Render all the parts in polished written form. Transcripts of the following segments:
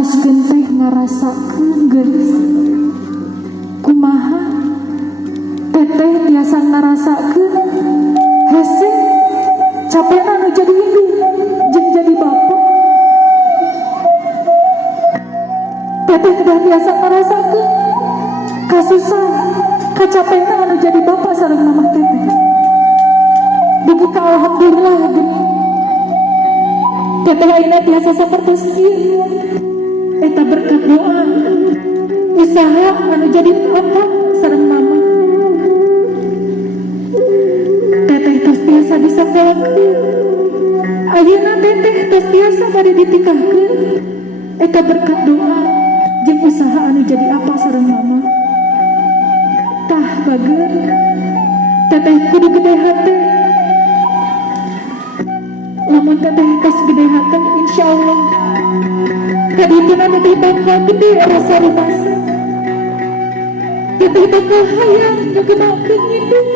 Taroskeun teh ngarasakeun geulis. Kumaha teteh biasa ngarasakeun hese capena nu jadi indung jeung jadi bapak. Teteh kedah biasa ngarasakeun kasusahan kacapena anu jadi bapak sareng mamah teteh. Dugi ka alhamdulillah geuning teteh ayeuna biasa sapertos ieu. Eta berkat doa usaha anu jadi apa sareng mama. Teteh tos biasa disanggakeun. Ayeuna teteh tos biasa bari ditikahkeun. Eta berkat doa jeung usaha anu jadi apa sareng mama. Tah bageun teteh kudu gede hate. Lamun teteh kas gede hate insyaallah kadituna teteh bakal gede rasa rumasa. Teteh bakal hayang nyugeumangkeun indung.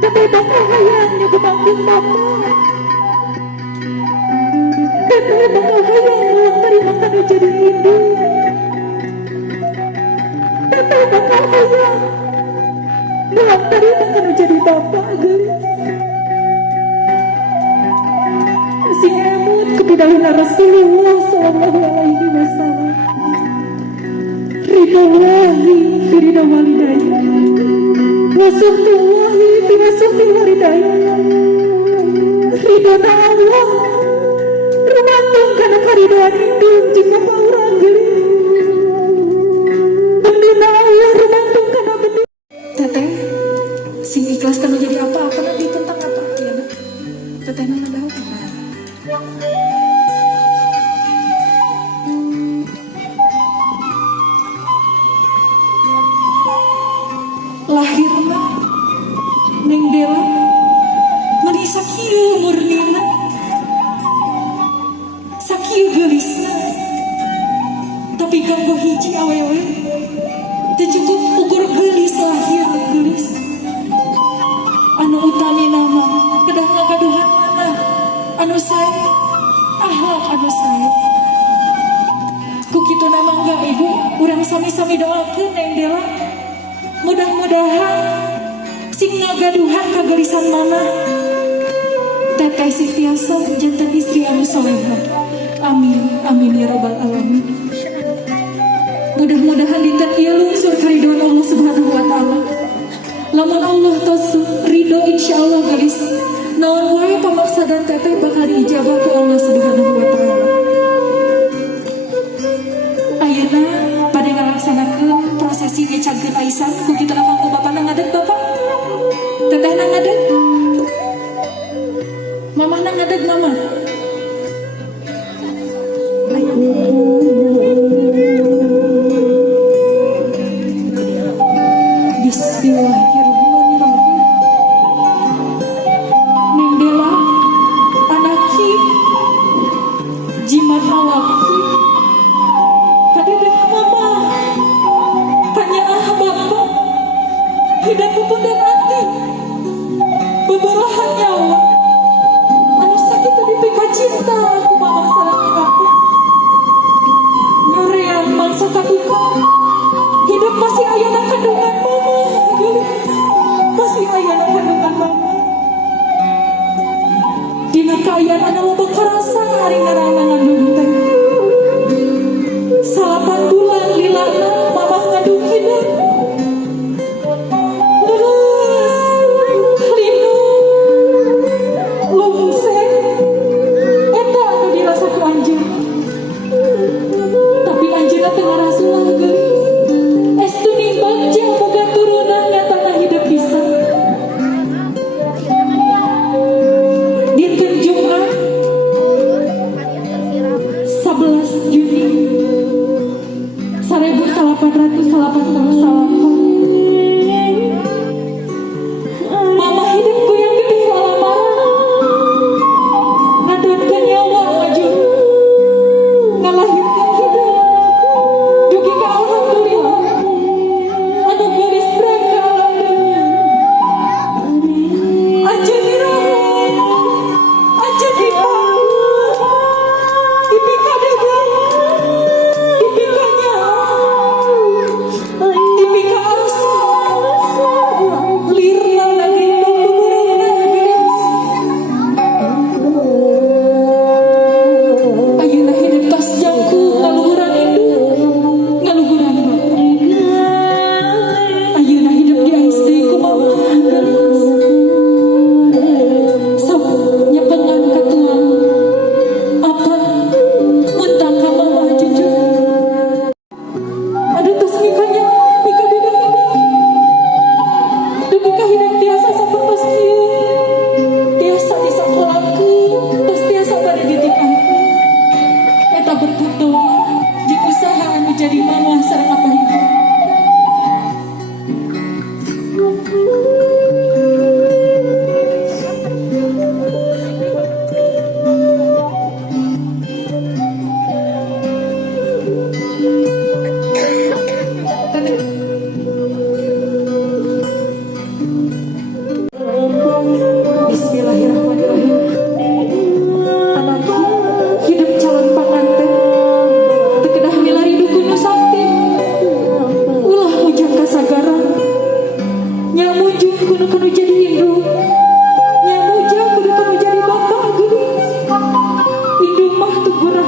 Teteh bakal hayang nyugeumangkeun bapak. Teteh bakal hayang mulang tarima kanu jadi indung. Teteh bakal hayang mulang tarima kanu jadi bapak geulis. Sing emut kepidahan Rasulullah sallallahu alaihi wasallam. Ridho wahi fi ridho walidayya wa suhtu wahi fi suhti walidayya. Ridho na Allah rumantung kana karidoan indung jeung bapak urang geulis. Bendina Allah rumantung kana bendi. Teteh sing ikhlas kana jadi apa-apa nanti tentang apa ya na. Teteh na dahaut. Lahirna Neng Dela meni sakieu murnina sakieu geulisna tapi kanggo hiji awewe teu cukup ukur geulis lahir geulis anu utami nama kedah ngagaduhan mana anu sae akhlak anu sae ku kitu na mangga ibu urang sami-sami doakeun Neng Dela. Mudah-mudahan sing ngagaduhan kagelisan mana teteh si tiasa jantan istri anu solehah. Amin amin ya rabbal alamin. Mudah-mudahan dinten ieu lungsur karidhoan Allah subhanahu wa ta'ala. Lamun Allah tos ridho insyaallah gelis naon wae pamaksadan teteh bakal diijabah ku Allah subhanahu wa ta'ala. Ayeuna pada ngalaksanakeun prosesi ngecagkeun aisan ku kitu mangku bapak nangadeg bapak. Teteh nangadeg. Mamah nangadeg mama. Bismillahirrahmanirrahim. Neng Dela anaki jimat awaki kadeda mama panyaah bapak hidup puput dan hati beberahan nyawa anu sakit tadi pika cinta aku mama sareng ibaku nyurean mangsa kaduka hidup masih ayana kandungan mama gelis masih ayana kandungan mama dina kaayaan anu loba karasa hari ngarana ngandung teh 8 bulan lilana mama ngandung hidup lulus linu lungseng eta anu dirasa ku anjeun tapi anjeunna teu ngarasul geulis estu nimbang jeung boga turunan nyatana hidup bisa. Dinten Jumat 11 Juni 1888 mama hidupku yang gede lamaran ngadonkeun nyawa maju ngalahirkeun hidup dugi ka alhamdulillah anu geulis braka anjeun diraha anjeun dipalu dipikadeukeun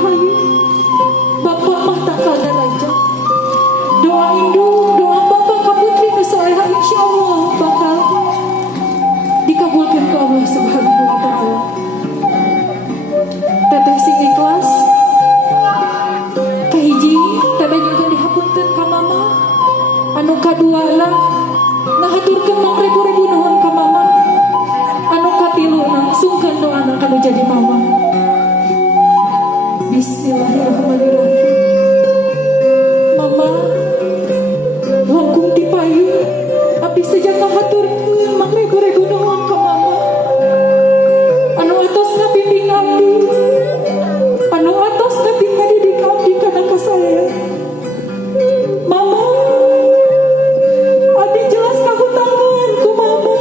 rahayu. Bapak mah takal derajat. Doa indung, doa Bapak ka putri nu soleha insyaallah bakal dikabulkan ke Allah Subhanahu wa taala. Teteh sing ikhlas kahiji teteh juga dihapunten ka mama. Anu kaduana ngahaturkeun mangribu-ribu nuhun ka mama. Anu katilu langsungkeun doana kanu jadi mama. Bismillahirrahmanirrahim. Mama langkung tipayu abdi saja ngahaturkeun mangribu-ribu nuhun ka mama. Anu atos ngabimbing abdi, anu atos ngabimbing ngadidik abdi kana ka saya. Mama, abdi jelas kahutangan ku mama.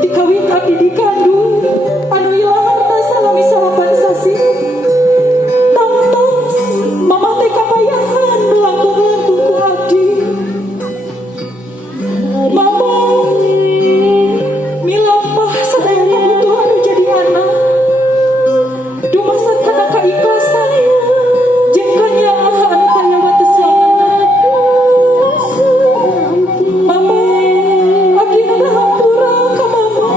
Dikawin abdi dikandung, anu ilaharna salami salapan sasi. Tangtos, mama teh kapayahan melangkung-langkung ku abdi. Mama, milampah sadaya kabutuhan anu jadi anak. Dumasan kana kaikhlasan, jeung kanyaahan taya wates wangeuna. Mama, abdi nu hampura ka mama.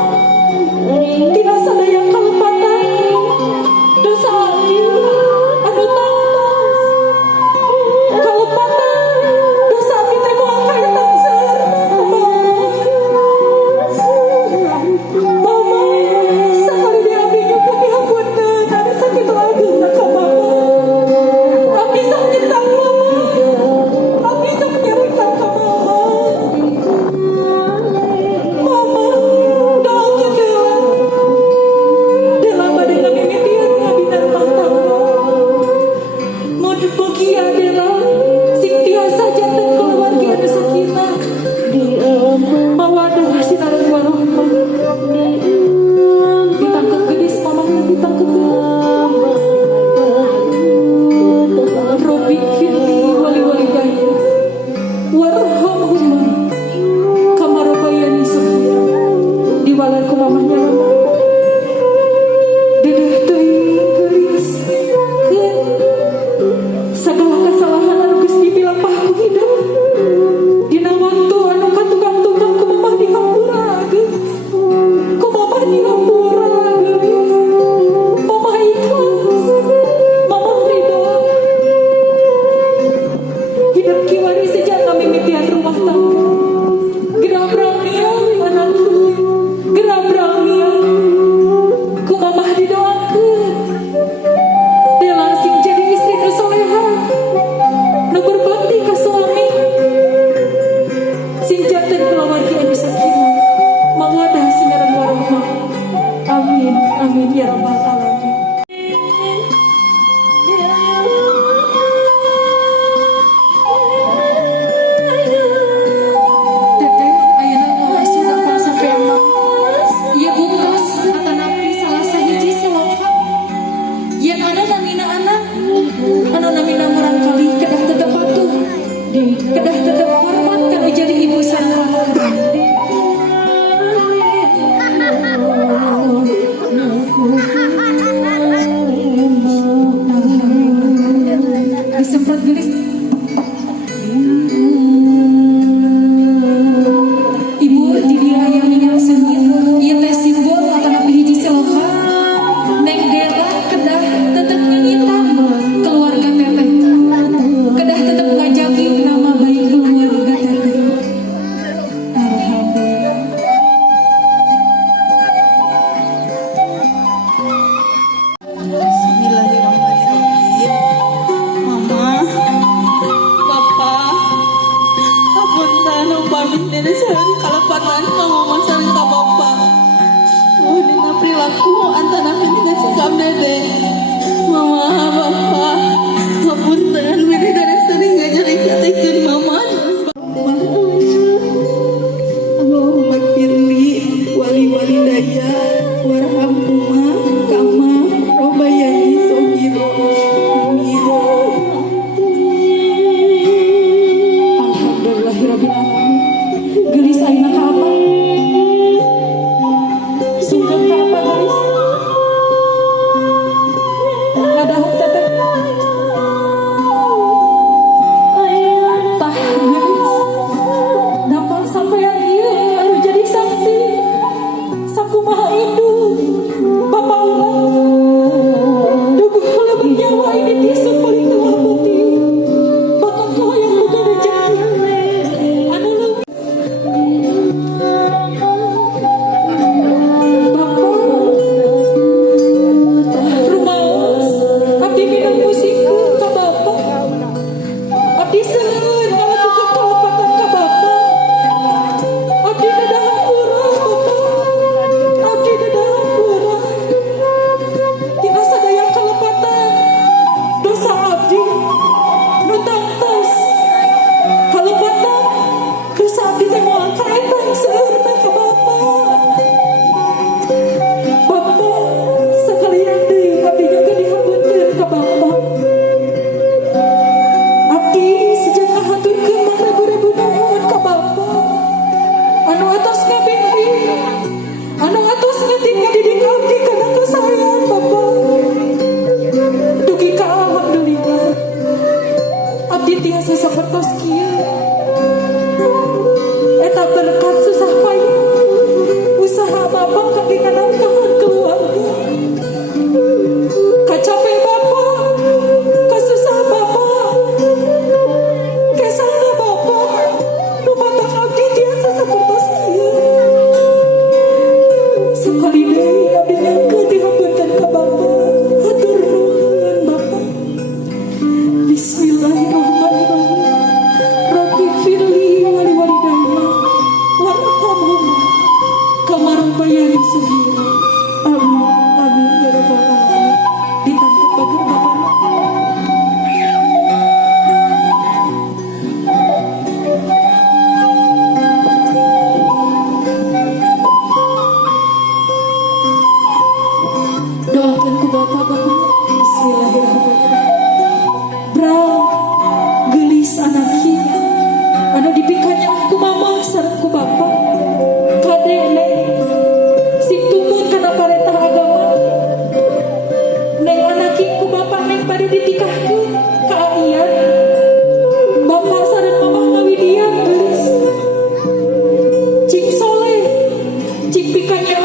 Tina sadaya kalepatan, dosa abdi anu tangtos. Kalepatan, dosa abdi teh moal kaetan saeureuna ka mama. Mama, sakali di abdi nyukur dihapunten, anu sakitu ageuna ka mama. Abdi sok nyentang mama, abdi sok nyarekan ka mama. Mama, doakeun deula. Deula bade ngamimitian ngabina rumah tangga. Mun bahagia deula, sing tiasa janten keluarga anu sakinah. Mawadah sinareng warohmah. Ditangkep geus mama ditangkep geus. Robbi firli wali daya warhamhuma kama rabbayani shaghira. Diwalan ku mamahnya mama. Dedeh teuing geulis keun sagala kasalahan anu geus dipilampah ku hidup. Dina waktu anu katukang-tukang ku mamah dihampura geus. Ku mamah dihampura geus. Mamah ikhlas, mamah ridho. Hidup kiwari sejak ngamimitian rumah tangga. Gerabrang niang anakku, gerabrang niang. Ku mamah didoakeun. Deula sing jadi istri nu soleha, nu berbakti ka suami. Sing janten keluarga anu sakinah, mawadah sinareng warohmah. Amin, amin ya rabbal alamin. Teteh, ayeuna ngawas urang sampean ieu bungkus atanapi salah sahiji selokan. Yen ada namina anak, anu namina barangkali kedah tetep patuh, kedah tetep hormat kanu jadi ibu sangka. Disemprot gelis. Ibu di dieu aya minyak seunit, ieu teh simbol atanapi hiji selokan. Neng Dela kedah tetep nginyitam keluarga teteh. Kedah tetep ngajagi nama baik keluarga teteh. Alhamdulillah. Bismillahirrahmanirrahim. Mama, Papa, hapunten upami dene sareng kalepatan ka mama sareng ka Papa. Dina perilaku antara dengan sikap dede. Mama, Papa, hapunten bede dene sering ngajarikeun mama. Allahumma firli wali daya warhamhuma kama rabbayani shaghira. Amin. Alhamdulillahirabbil alamin. Gelis ayeuna ka apa? Sungkeun ka apa gelis? wadah teteh tah geus dapat sampean ieu anu jadi saksi sakumaha indu Bapak urang dugu leubeung nyawa ini tisu paling tua putih bakal yang buka rezeki anu leuwih Bapak rumaos abdi minang musikeun ka Bapak abdi seueur ngalakukeun kalepatan ka Bapak abdi dadahampura Bapak abdi dadahampura tina sadaya kalepatan dosa abdi nu tangtos kalepatan dosa abdi teh moal kaetang seueurna ka Bapak sekalian deui abdi juga dihampunkeun ka Bapak abdi sejak ngahaturkeun mangrebu-rebu nuhun ka Bapak anu atos ngabengki anu atos ngeting ngadidik abdi kana kasayang Bapak dugi ka alhamdulillah abdi tiasa sapertos kieu eta berkat susah payah usaha Bapak kaki kanangkahan keluarga kacape Bapak kasusah Bapak kesana Bapak lumatang abdi tiasa sapertos kieu sekali deui abdi nyangkeun dihampunkeun ka Bapak hatur nuhun Bapak Bismillahirrahmanirrahim Rabbi firli wali walidayya warhamhuma kama rabbayani shaghira amin amin ya rabbal alamin ditangkap bager Bapak doakeun ku Bapak Bismillahirrahmanirrahim Bra geulis anak ieu anu dipikanya ku mama sareng ku Bapak kadene sing tumut kana paretah agama neng anak ieu ku Bapak neng bade ditikahkeun ka aian Bapak sareng mamah ngawidian geulis cing soleh cing pikanya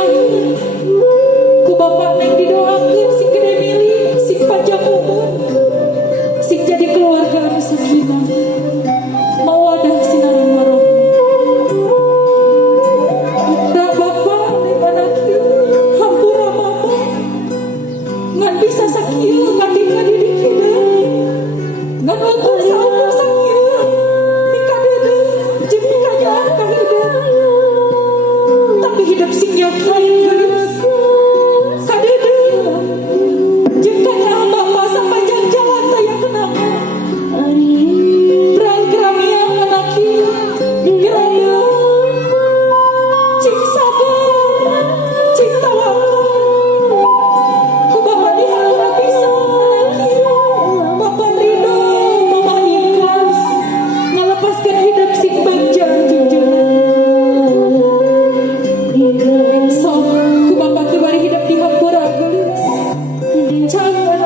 ku Bapak neng didoakeun sing gede milih sing panjang umur sing jadi keluarga anu sakinah mawadah sinareng warohmah da Bapak neng anak ieu hampura mama ngan bisa sakieu ngadidik hideung ngan ukur saukur sakieu mikadedeung jeung mikanyaan ka hideung tapi hidup sing yakin geulis kadedeung jeung kanyaan Bapak sapanjang jalan taya kenangan Brang geramia anak ieu geramia cing sabar cing tawakal ku Bapak dihatur pisan anak ieu Bapak ridho Bapak ikhlas ngalepaskeun hidup sing bagja jujur sok ku Bapak teu bari hidup di hampura geulis can anak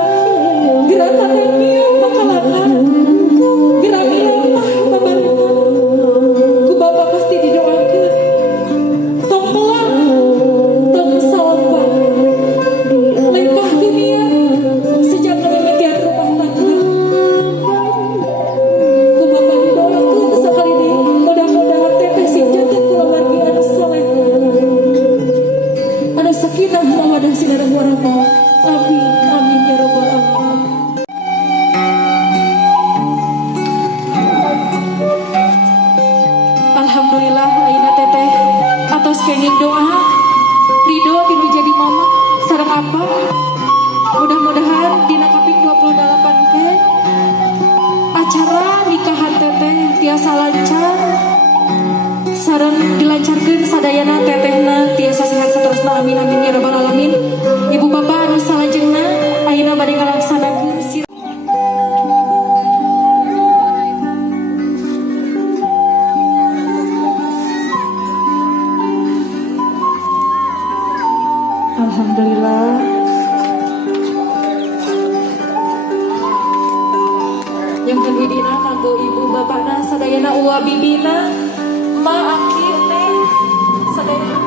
gerakan yang ieu makalanan gerak ieu mah babarengan ku Bapak pasti didoakeun tong melang tong salapan lempahkeun ieu sejak ngamimitian rumah tangga ku Bapak didoakeun sakali deui mudah-mudahan teteh sing janten kulawargi anu saleh anu sakinah mawadah sinareng warahmah amin amin ya rabbal alamin Alhamdulillah ayeuna teteh atos kenging doa ridho tilu jadi mama sareng apa mudah-mudahan dina kaping 28 ke acara nikahan teteh tiasa lancar sareng dilancarkeun sadayana tetehna tiasa sehat saterusna amin amin ya rabbal alamin ibu bapak anu salajengna ayeuna bade ngalaksanakeun Alhamdulillah bibina kanggo ibu bapakna sadayana uwa bibina ma aki neng sadayana.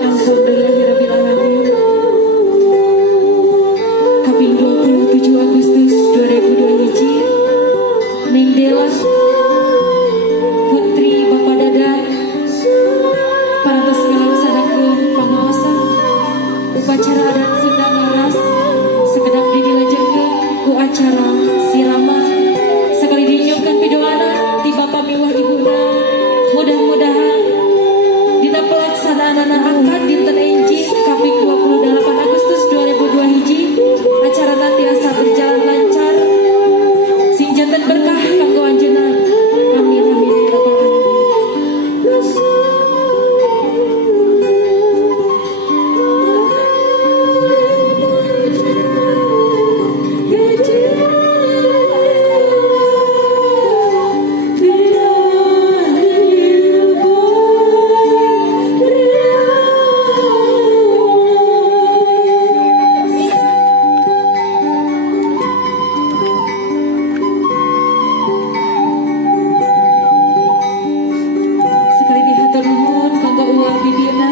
Alhamdulillahirrabbilalamin. Kaping 27 Agustus 2021 Neng Dela Putri Bapak Dadan parantos ngalaksanakeun pangaosan upacara adat Sunda Ngaras sekedap didilajenkeun ku acara siraman sekali dinyungkan pidoana ti Bapa miwah ibuna. Mudah-mudahan dina pelaksanaan akad dinten enjing kaping 28 Agustus 2021 acara nanti asa berjalan lancar sing janten berkah kanggo anjeunna. Amin amin ya rabbal alamin. Sekali dihatur nuhun kanggo ulah bibina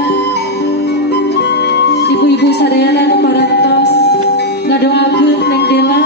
ibu-ibu sadayana nu parantos ngadoakeun Neng Dela.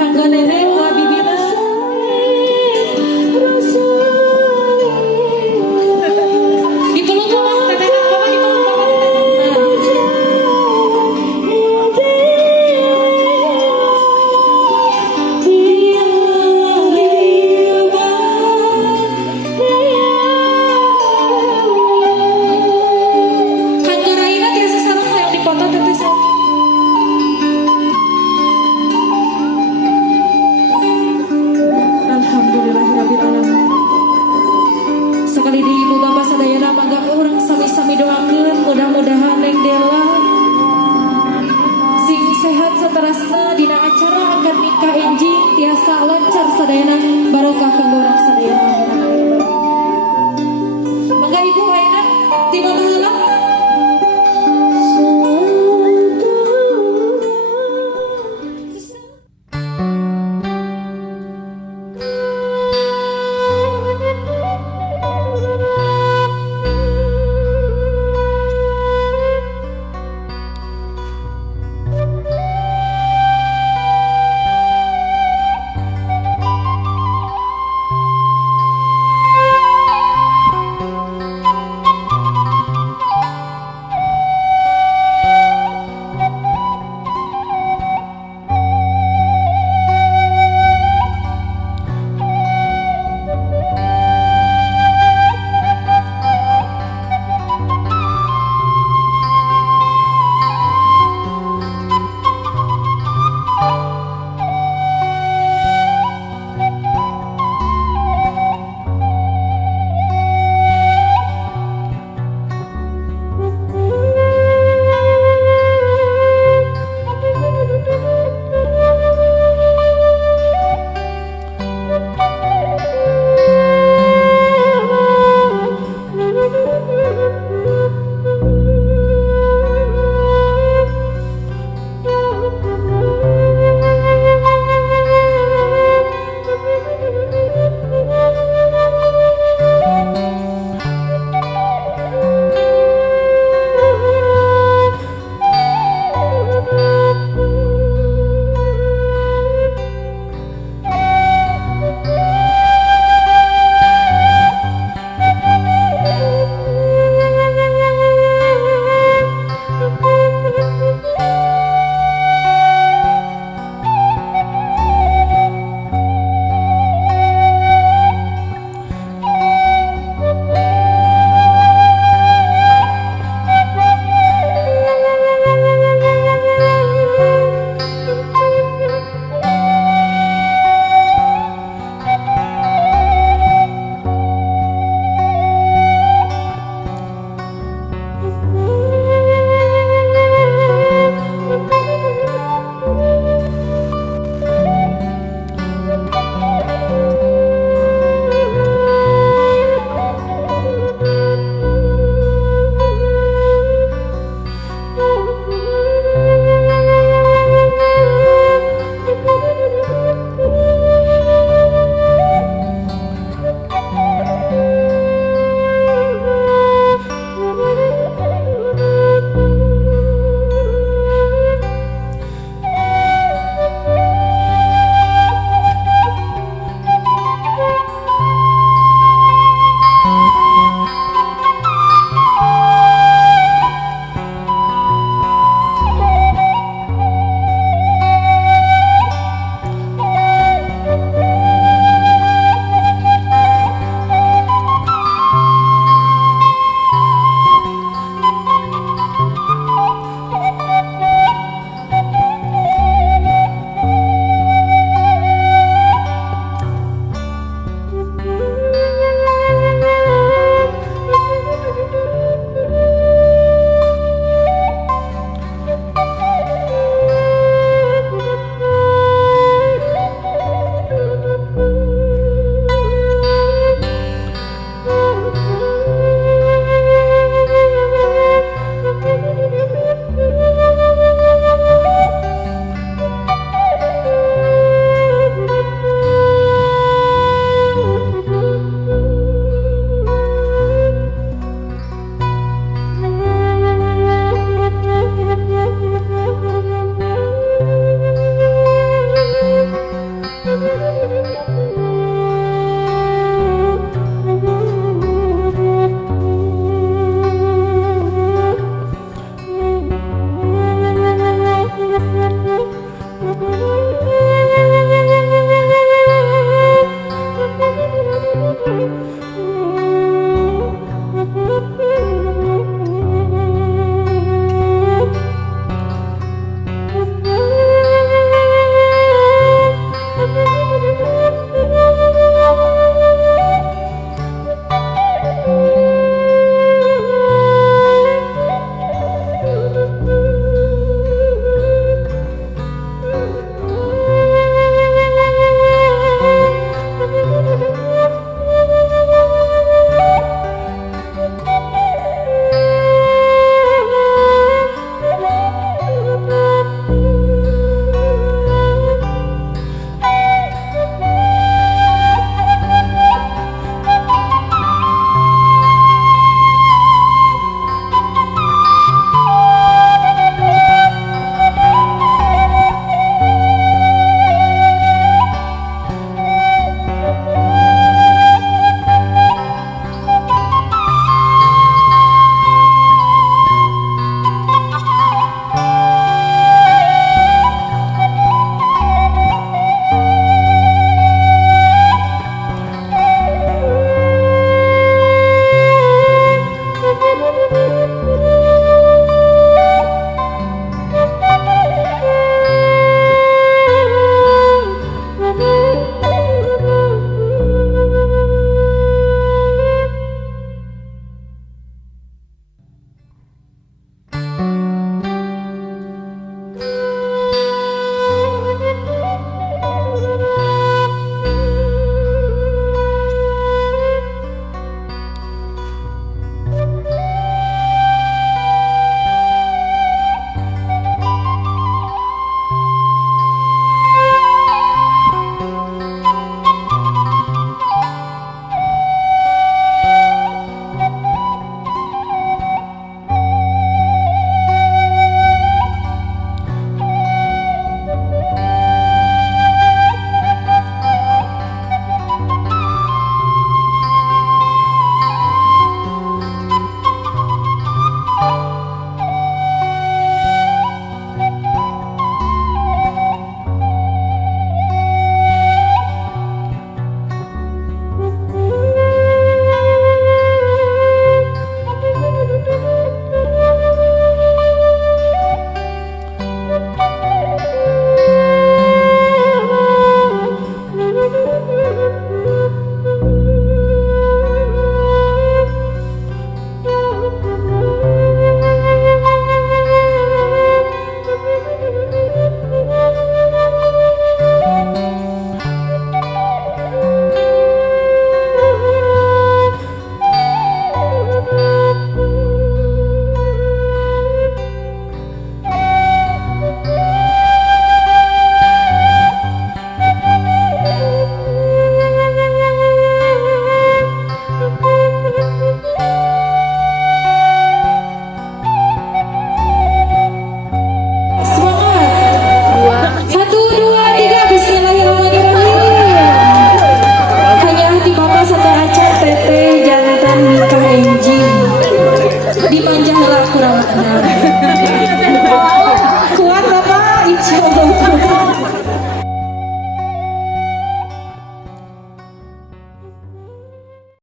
Kanggo nenek ulah bibina ditulung mama teteh mama ditulung mama kanggo raina tiasa sareng hayang dipoto teteh sareng. Alhamdulillahirrabbilalamin. Sekali di ibu bapak sadayana mangga orang sami-sami doakeun mudah-mudahan Neng Dela sing sehat saterasna dina acara akad nikah enjing tiasa lancar sadayana barokah kanggo urang sadayana.